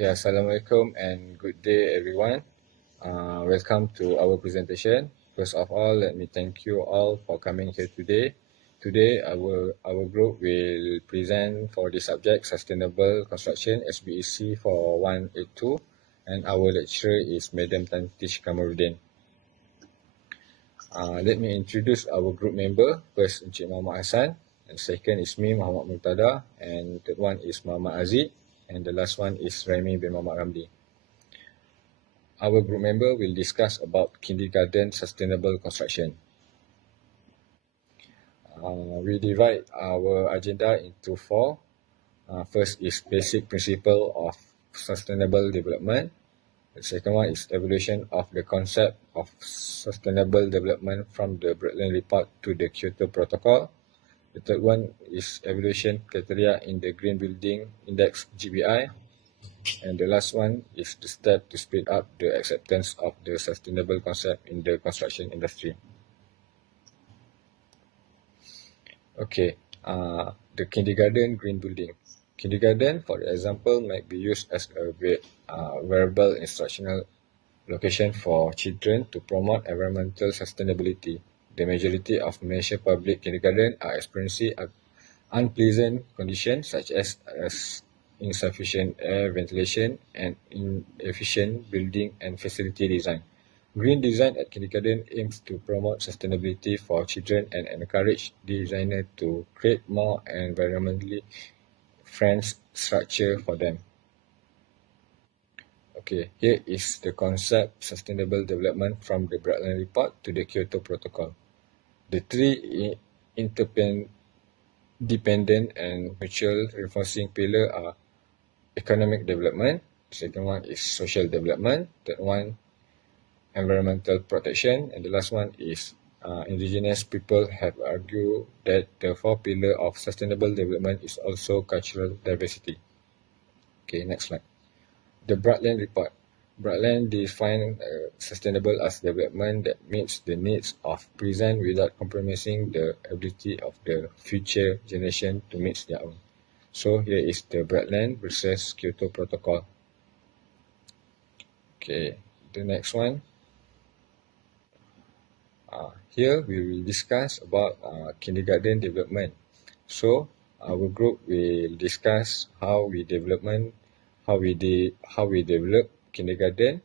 Okay, Assalamualaikum and good day everyone. Welcome to our presentation. First of all, let me thank you all for coming here today. Today, our group will present for the subject Sustainable Construction SBEC4182, and our lecturer is Madam Tan Tish Kamarudin. Let me introduce our group member. First, Encik Muhammad Hassan, and second is me, Muhammad Murtada, and third one is Muhammad Aziz, and the last one is Remy bin Muhammad Ramli. Our group member will discuss about kindergarten sustainable construction. We divide our agenda into four. First is basic principle of sustainable development. The second one is evolution of the concept of sustainable development from the BRUNDTLAND report to the KYOTO protocol. The third one is evaluation criteria in the Green Building Index GBI. And the last one is the step to speed up the acceptance of the sustainable concept in the construction industry. Okay, the kindergarten green building. Kindergarten, for example, might be used as a variable instructional location for children to promote environmental sustainability. The majority of Malaysia public kindergarten are experiencing unpleasant conditions such as insufficient air ventilation and inefficient building and facility design. Green design at kindergarten aims to promote sustainability for children and encourage designers to create more environmentally friendly structure for them. Okay, here is the concept sustainable development from the BRUNDTLAND report to the KYOTO protocol. The three interdependent and mutual reinforcing pillars are economic development, second one is social development, third one environmental protection, and the last one is indigenous people have argued that the fourth pillar of sustainable development is also cultural diversity. Okay, next slide. The BRUNDTLAND report. BRUNDTLAND defines sustainable as development that meets the needs of present without compromising the ability of the future generation to meet their own. So here is the BRUNDTLAND versus KYOTO protocol. Okay, the next one. Here we will discuss about kindergarten development. So our group will discuss how we develop kindergarten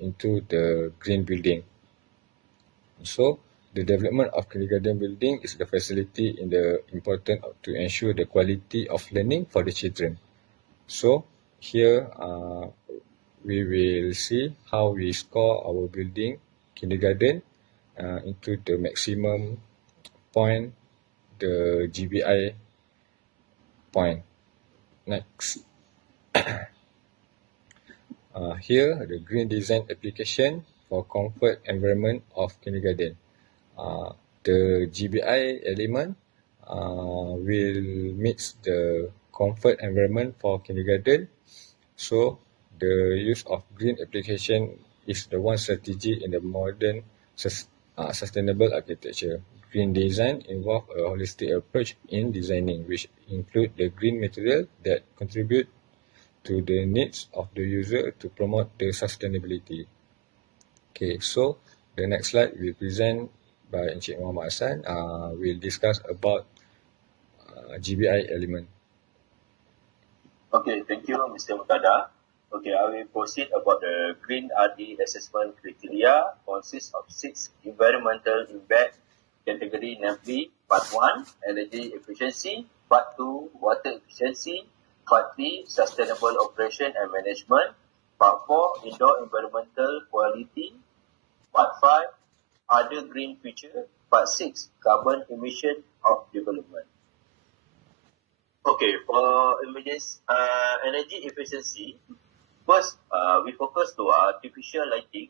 into the green building. So the development of kindergarten building is the facility important to ensure the quality of learning for the children. So here we will see how we score our building kindergarten into the maximum point, the GBI point. Next. Here, the green design application for comfort environment of kindergarten. The GBI element will meet the comfort environment for kindergarten. So, the use of green application is the one strategy in the modern sustainable architecture. Green design involves a holistic approach in designing, which include the green material that contribute to the needs of the user to promote the sustainability. Okay, so the next slide will present by Encik Muhammad Hassan. We'll discuss about GBI element. Okay, thank you, Mr. Murtada. Okay, I will proceed about the Green RD assessment criteria. Consists of 6 environmental impact category, namely Part 1, energy efficiency, Part 2, water efficiency, Part 3, sustainable operation and management, Part 4, indoor environmental quality, Part 5, other green feature, Part 6, carbon emission of development. Okay, for energy efficiency, first, we focus to artificial lighting,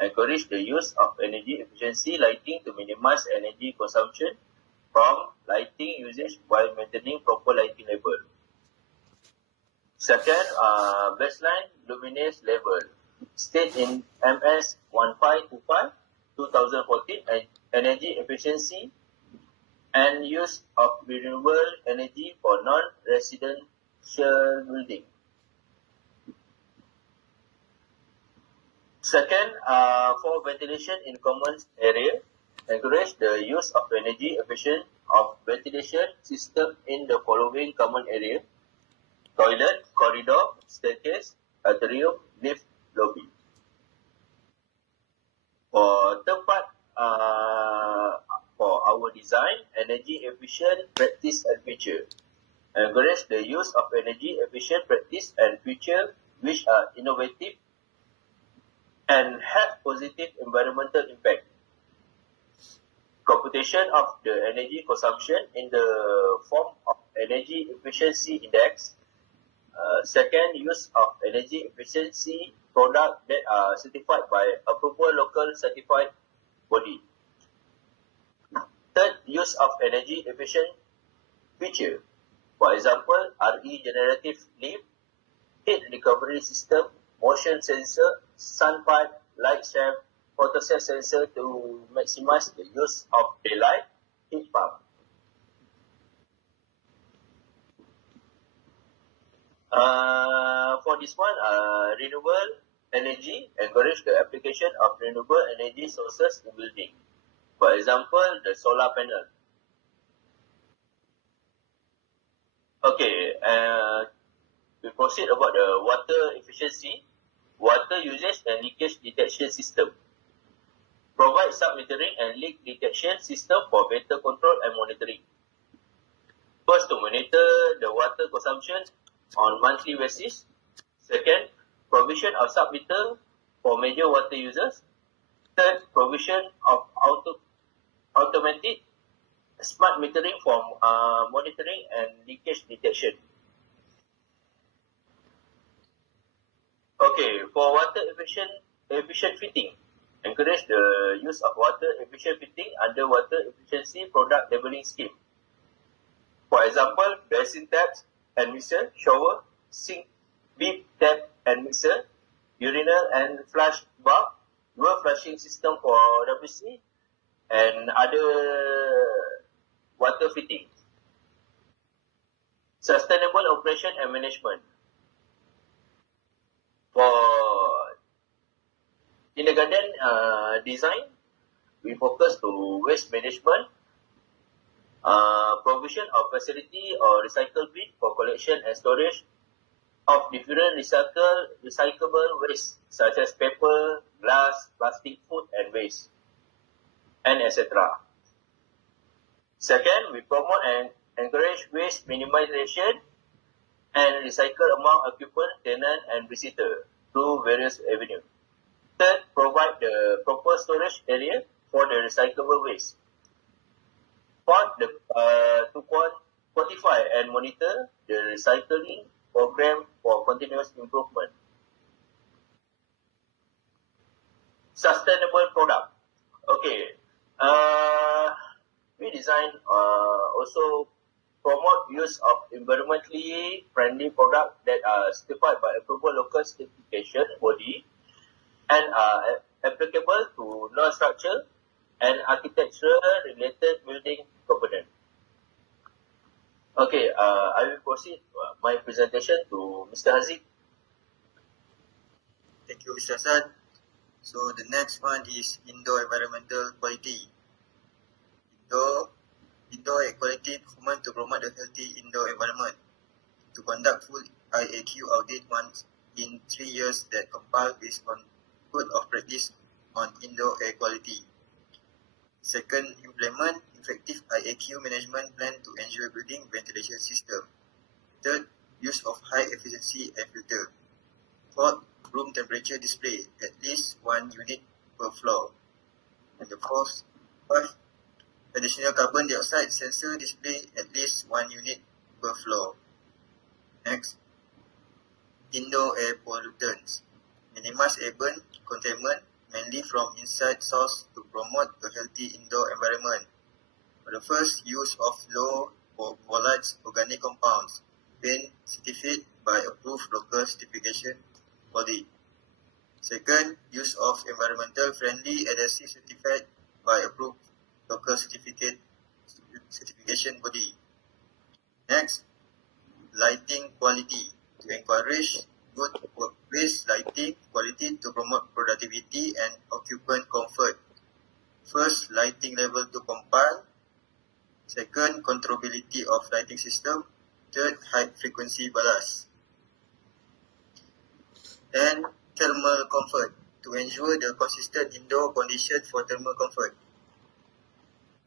encourage the use of energy efficiency lighting to minimize energy consumption from lighting usage while maintaining proper lighting level. Second, baseline luminance level. State in MS 1525 2014 and energy efficiency and use of renewable energy for non-residential building. Second, for ventilation in common area, encourage the use of energy efficient of ventilation system in the following common area: toilet, corridor, staircase, atrium, lift, lobby. For third part, for our design, energy efficient practice and feature. Encourage the use of energy efficient practice and feature which are innovative and have positive environmental impact. Computation of the energy consumption in the form of energy efficiency index. Second, use of energy efficiency products that are certified by approvable local certified body. Third, use of energy efficient feature. For example, regenerative lift, heat recovery system, motion sensor, sun pipe, light shaft, photocell sensor to maximize the use of daylight, heat pump. For this one, renewable energy, encourage the application of renewable energy sources in building. For example, the solar panel. Okay, we proceed about the water efficiency, water usage and leakage detection system. Provide sub-metering and leak detection system for better control and monitoring. First, to monitor the water consumption on monthly basis. Second, provision of sub-meter for major water users. Third, provision of automatic smart metering for monitoring and leakage detection. Okay, for water efficient fitting, encourage the use of water efficient fitting under water efficiency product labeling scheme. For example, basin taps and mixer, shower, sink, beep, tap and mixer, urinal and flush bath, dual flushing system for WC, and other water fitting. Sustainable operation and management. For kindergarten design, we focus to waste management, provision of facility or recycle bin for collection and storage of different recyclable waste such as paper, glass, plastic, food and waste, and etc. Second, we promote and encourage waste minimization and recycle among occupant, tenant and visitor through various avenues. Third, provide the proper storage area for the recyclable waste. Fourth, to quantify and monitor the recycling program for continuous improvement. Sustainable product. Okay. We design also promote use of environmentally friendly products that are certified by approvable local certification body and are applicable to non-structural and architectural related building component. Okay, I will proceed my presentation to Mr. Haziq. Thank you, Mr. Hassan. So the next one is indoor environmental quality. Indoor air quality improvement to promote a healthy indoor environment. To conduct full IAQ audit once in 3 years that compile with on code of practice on indoor air quality. Second, implement effective IAQ management plan to ensure building ventilation system. Third, use of high efficiency air filter. Fourth, room temperature display at least 1 unit per floor. And the fifth, additional carbon dioxide sensor display at least 1 unit per floor. Next, indoor air pollutants. Minimize airborne contaminant mainly from inside source to promote a healthy indoor environment. For the first, use of low volatile organic compounds, being certified by approved local certification body. Second, use of environmental friendly adhesive certified by approved local certification body. Next, lighting quality to encourage good Waste lighting quality to promote productivity and occupant comfort. First, lighting level to compile. Second, controllability of lighting system. Third, high frequency ballast. And thermal comfort to ensure the consistent indoor condition for thermal comfort.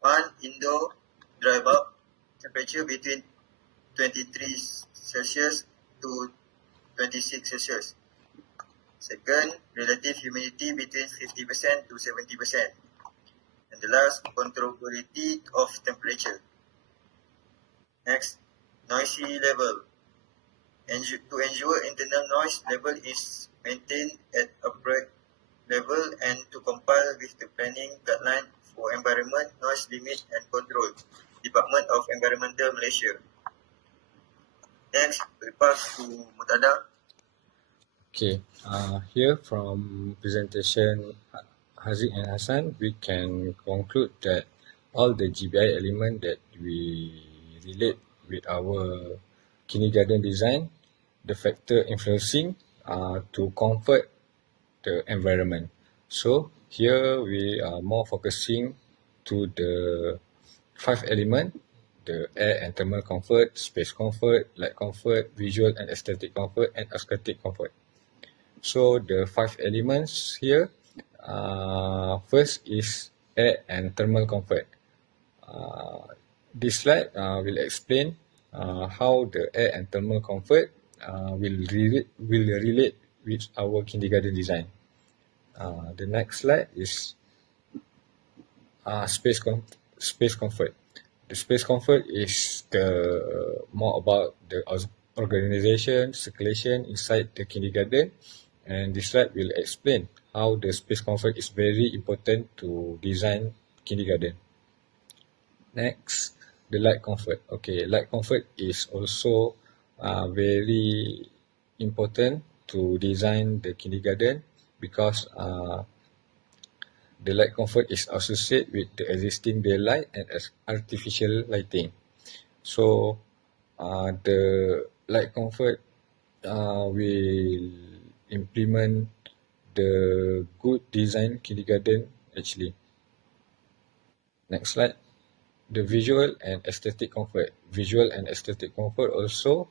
1. Indoor dry bulb temperature between 23 Celsius to 26 Celsius. Second, relative humidity between 50% to 70%. And the last, controllability of temperature. Next, noisy level. To ensure internal noise level is maintained at appropriate level and to comply with the planning guideline for environment, noise limit and control, Department of Environmental Malaysia. Next, we pass to Mutada. Okay, here from presentation Haziq and Hassan, we can conclude that all the GBI element that we relate with our kindergarten design, the factor influencing to comfort the environment. So here we are more focusing to the 5 elements, the air and thermal comfort, space comfort, light comfort, visual and aesthetic comfort, and aesthetic comfort. So the 5 elements here, first is air and thermal comfort. This slide will explain how the air and thermal comfort will relate with our kindergarten design. The next slide is space comfort. The space comfort is the more about the organization, circulation inside the kindergarten, and this slide will explain how the space comfort is very important to design kindergarten. Next, the light comfort. Okay, light comfort is also very important to design the kindergarten because the light comfort is associated with the existing daylight and artificial lighting. So the light comfort will implement the good design kindergarten actually. Next slide. The visual and aesthetic comfort. Visual and aesthetic comfort also,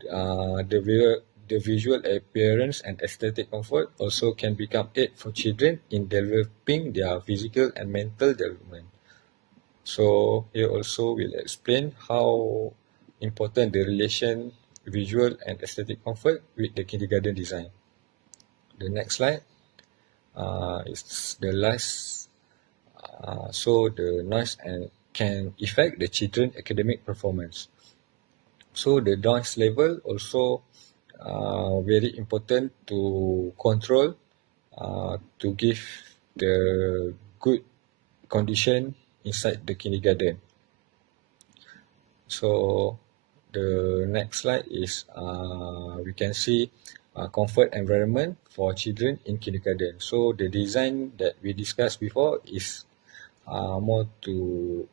the visual appearance and aesthetic comfort also can become aid for children in developing their physical and mental development. So here also we'll explain how important the relation visual and aesthetic comfort with the kindergarten design. The next slide is the last. So the noise and can affect the children's academic performance. So the noise level also very important to control to give the good condition inside the kindergarten. So the next slide is we can see comfort environment for children in kindergarten. So the design that we discussed before is more to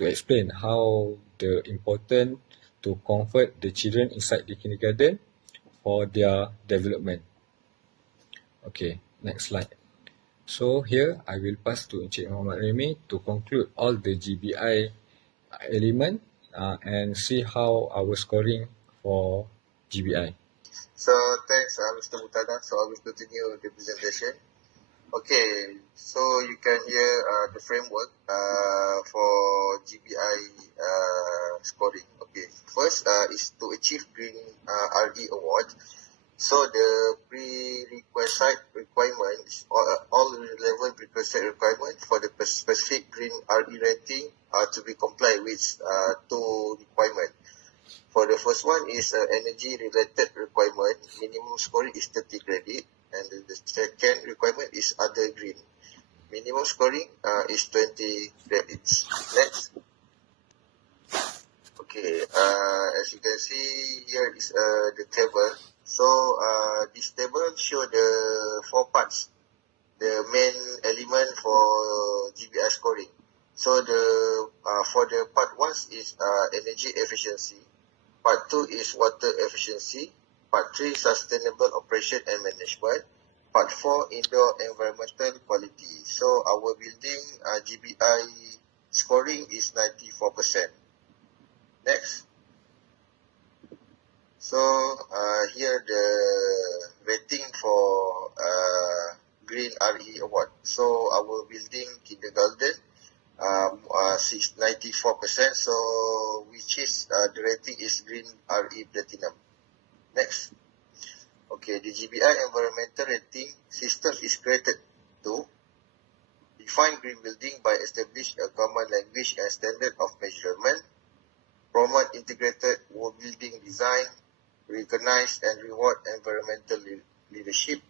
explain how the important to comfort the children inside the kindergarten for their development. Okay, next slide. So here I will pass to Encik Muhammad Remy to conclude all the GBI element and see how our scoring for GBI. So thanks Mr. Mutada. So I will continue the presentation. Okay, so you can hear the framework for GBI scoring. Okay, first is to achieve Green RE award. So the prerequisite requirement is all relevant prerequisite requirement for the specific Green RE rating to be complied with two requirements. For the first one is energy related requirement. Minimum scoring is 30 credit. And the second requirement is other green. Minimum scoring is 20 credits. Next. Okay, as you can see here is the table. So this table show the 4 parts, the main element for GBI scoring. So the for the part 1 is energy efficiency. Part 2 is water efficiency. Part 3, sustainable operation and management. Part 4, indoor environmental quality. So our building GBI scoring is 94%. Next. So here the rating for Green RE Award. So our building kindergarten 94%. So which is the rating is Green RE Platinum. Next. Okay, the GBI environmental rating system is created to define green building by establish a common language and standard of measurement, promote integrated whole building design, recognize and reward environmental leadership,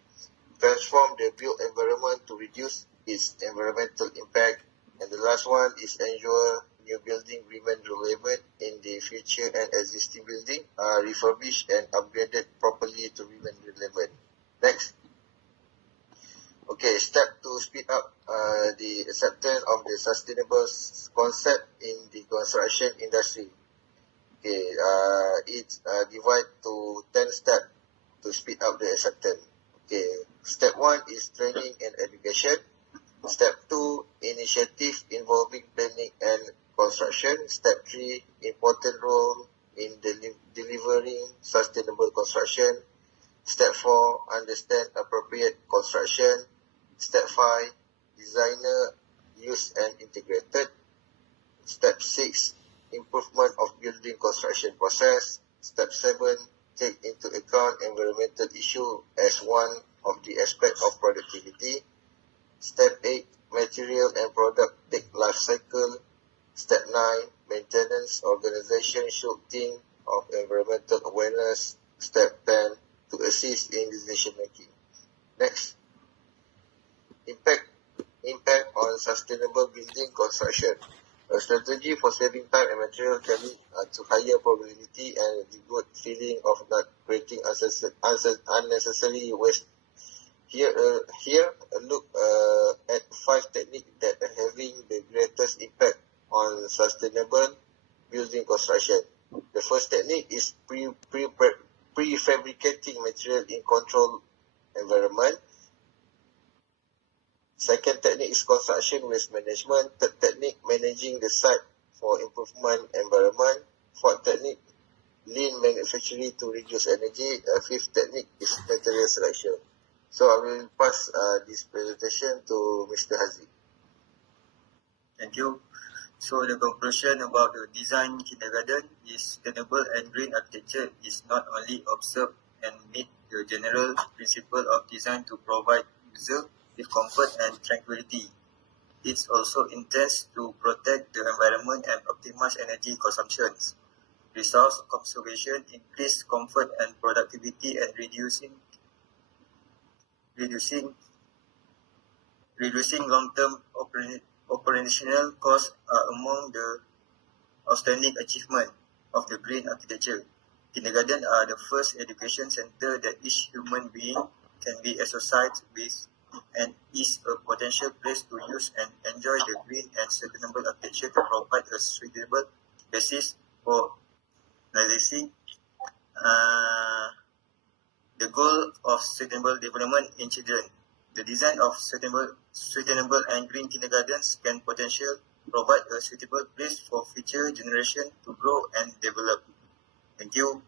transform the built environment to reduce its environmental impact, and the last one is ensure new building remain relevant in the future and existing building are refurbished and upgraded properly to remain relevant. Next. Okay, step to speed up the acceptance of the sustainable concept in the construction industry. Okay, it's divided to 10 steps to speed up the acceptance. Okay, step 1 is training and education. Step 2, initiative involving planning and construction. Step 3, important role in delivering sustainable construction. Step 4, understand appropriate construction. Step 5, designer, use and integrated. Step 6, improvement of building construction process. Step 7, take into account environmental issue as one of the aspects of productivity. Step 8, material and product take life cycle. Step 9, maintenance organization should think of environmental awareness. Step 10, to assist in decision making. Next. Impact on sustainable building construction. A strategy for saving time and material can lead to higher probability and the good feeling of not creating unnecessary waste. Here a look at 5 techniques that are having the greatest impact on sustainable building construction. The first technique is prefabricating material in controlled environment. Second technique is construction waste management. Third technique, managing the site for improvement environment. Fourth technique, lean manufacturing to reduce energy. Fifth technique is material selection. So I will pass this presentation to Mr. Haziq. Thank you. So the conclusion about the design kindergarten is sustainable and green architecture is not only observe and meet the general principle of design to provide user with comfort and tranquility. It also intends to protect the environment and optimize energy consumptions, resource conservation, increase comfort and productivity, and reducing long-term operational costs are among the outstanding achievements of the green architecture. Kindergarten are the first education center that each human being can be associated with and is a potential place to use and enjoy the green and sustainable architecture to provide a suitable basis for realizing the goal of sustainable development in children. The design of sustainable and green kindergartens can potentially provide a suitable place for future generations to grow and develop. Thank you.